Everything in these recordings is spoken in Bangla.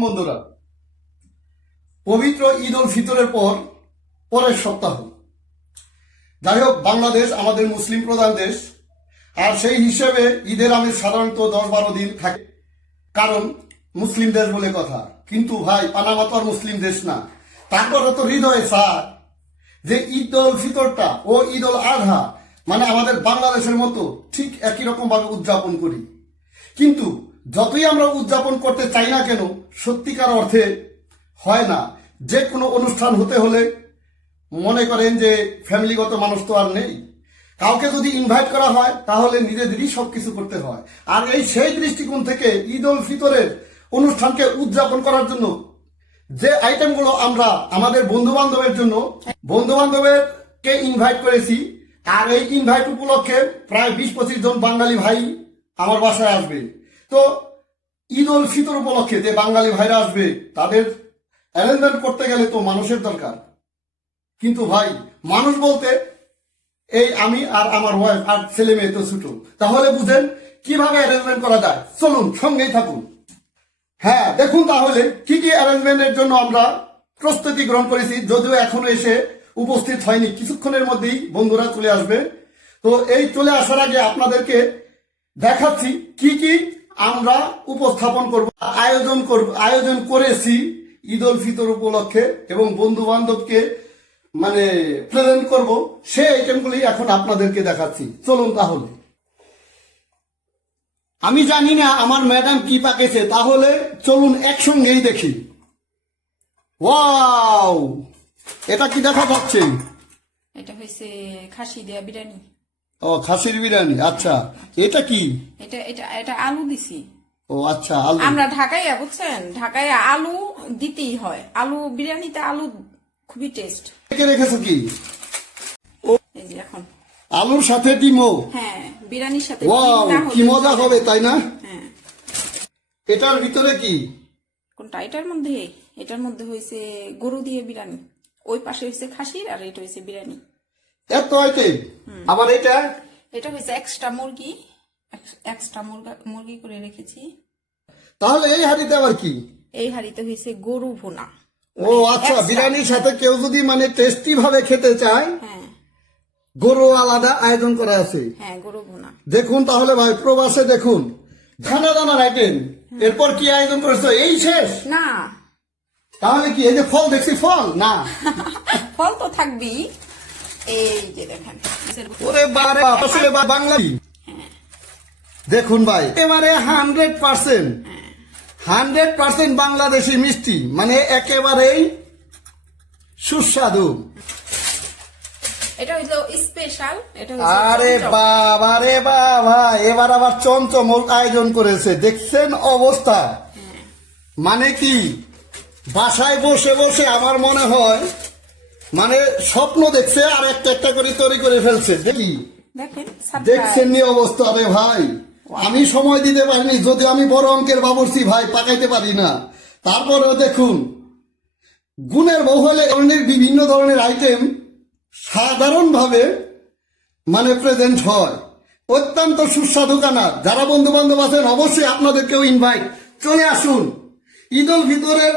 বন্ধুরা, পবিত্র ঈদ উল ফিতরের পর, পরের সপ্তাহ। যাই হোক, বাংলাদেশ আমাদের মুসলিম প্রধান দেশ, আর সেই হিসেবে ঈদের আমেজ সাধারণত দশ বারো দিন থাকে। কারণ মুসলিম দেশ বলে কথা। কিন্তু ভাই, পানামা তো আর মুসলিম দেশ না। তারপরে তো হৃদয় স্যার যে ঈদ উল ফিতরটা ও ঈদ উল আধা মানে আমাদের বাংলাদেশের মতো ঠিক একই রকম ভাবে উদযাপন করি। কিন্তু যতই আমরা উদযাপন করতে চাই না কেন, সত্যিকার অর্থে হয় না। যে কোনো অনুষ্ঠান হতে হলে মনে করেন যে ফ্যামিলিগত মানুষ তো আর নেই। কাউকে যদি ইনভাইট করা হয়, তাহলে নিজেদেরই সব কিছু করতে হয়। আর এই সেই দৃষ্টিকোণ থেকে ঈদ উল ফিতরের অনুষ্ঠানকে উদযাপন করার জন্য যে আইটেমগুলো আমরা আমাদের বন্ধু বান্ধবের জন্য বন্ধু বান্ধবের কে ইনভাইট করেছি আর এই ইনভাইট উপলক্ষে প্রায় বিশ পঁচিশ জন বাঙালি ভাই আমার বাসায় আসবে। তো ঈদ উল ফিতর উপলক্ষে যে বাঙালি ভাইরা আসবে, তাদের অ্যারেঞ্জমেন্ট করতে গেলে তো মানুষের দরকার। কিন্তু ভাই, মানুষ বলতে এই আমি আর আমার ওয়াইফ আর ছেলে মেয়ে তো ছোট। তাহলে বুঝেন কীভাবে অ্যারেঞ্জমেন্ট করা যায়? চলুন, সঙ্গেই থাকুন। হ্যাঁ দেখুন তাহলে কি কি অ্যারেঞ্জমেন্টের জন্য আমরা প্রস্তুতি গ্রহণ করেছি, যদিও এখনও এসে উপস্থিত হয়নি। কিছুক্ষণের মধ্যেই বন্ধুরা চলে আসবে। তো এই চলে আসার আগে আপনাদেরকে দেখাচ্ছি কি কি আমরা উপস্থাপন করব, আয়োজন করব, আয়োজন করেছি ঈদ উল ফিতর উপলক্ষে এবং বন্ধু বান্ধবকে মানে প্রেজেন্ট করব সেই আইটেমগুলি এখন আপনাদেরকে দেখাচ্ছি। চলুন তাহলে। আমি জানি না আমার ম্যাডাম কি পাকেছে, তাহলে চলুন একসঙ্গেই দেখি। ওয়াও! এটা কি দেখা যাচ্ছে? এটা হয়েছে খাসি দেয়া বিরিয়ানি। ও খাসির বিরিয়ানি আচ্ছা। এটা কি? এটা এটা এটা আলু দিছি। ও আচ্ছা আলু। আমরা ঢাকায় বুঝছেন? ঢাকায় আলু দিতেই হয়। আলু বিরিয়ানিতে আলু খুবই টেস্ট রেখে রেখেছো কি? এই যে এখন। আলুর সাথে ডিমও? হ্যাঁ বিরিয়ানির সাথে ওয়াও কি মজা হবে তাই না? হ্যাঁ। এটার ভিতরে কি? কোনটা? এটার মধ্যে? এটার মধ্যে হয়েছে গরু দিয়ে বিরিয়ানি। ওই পাশে হয়েছে খাসির আর এটা হয়েছে বিরিয়ানি। এত আইটেম আবার এটা? এটা হয়েছে এক্সট্রা মুরগি। এক্সট্রা মুরগা মুরগি করে রেখেছি। তাহলে এই হাড়িতে আবার কি? এই হাড়িতে হয়েছে গরু ভুনা। ও আচ্ছা বিরিয়ানির সাথে কেউ যদি মানে টেস্টি ভাবে খেতে চায় হ্যাঁ। গরু আলাদা আয়োজন করা আছে। হ্যাঁ গরু ভুনা। দেখুন তাহলে ভাই প্রবাসে দেখুন। দানা দানার আইটেম এরপর কি আয়োজন করেছ? এই শেষ? না। তাহলে কি এই যে ফল দেখছি ফল? না। ফল তো থাকবি এই যে দেখেন ওরে বারে আসলে বাঙালি দেখুন ভাই এবারে hundred percent hundred percent Bangladeshi মিষ্টি মানে একেবারেই সুস্বাদু। এটা হইল স্পেশাল এটা আরে বাবা রে বাবা এবার আবার চমচমল আয়োজন করেছে দেখছেন অবস্থা? মানে কি বাসায় বসে বসে আমার মনে হয় মানে স্বপ্ন দেখছে আর একটা একটা করে তৈরি করে ফেলছে। দেখি। দেখছেন নি অবস্থা রে ভাই? আমি সময় দিতে পারিনি যদি আমি বড় অঙ্কের বাবরসি ভাই পাকাইতে পারি না। তারপরেও দেখুন গুণের বহুলে অনেক বিভিন্ন ধরনের আইটেম সাধারণভাবে মানে প্রেজেন্ট হয়। অত্যন্ত সুস্বাদু কানা যারা বন্ধু বান্ধব আছেন অবশ্যই আপনাদেরকেও ইনভাইট চলে আসুন। ঈদ উল ফিতরের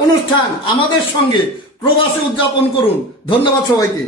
অনুষ্ঠান আমাদের সঙ্গে। প্রবাসে উদযাপন করুন। ধন্যবাদ সবাইকে।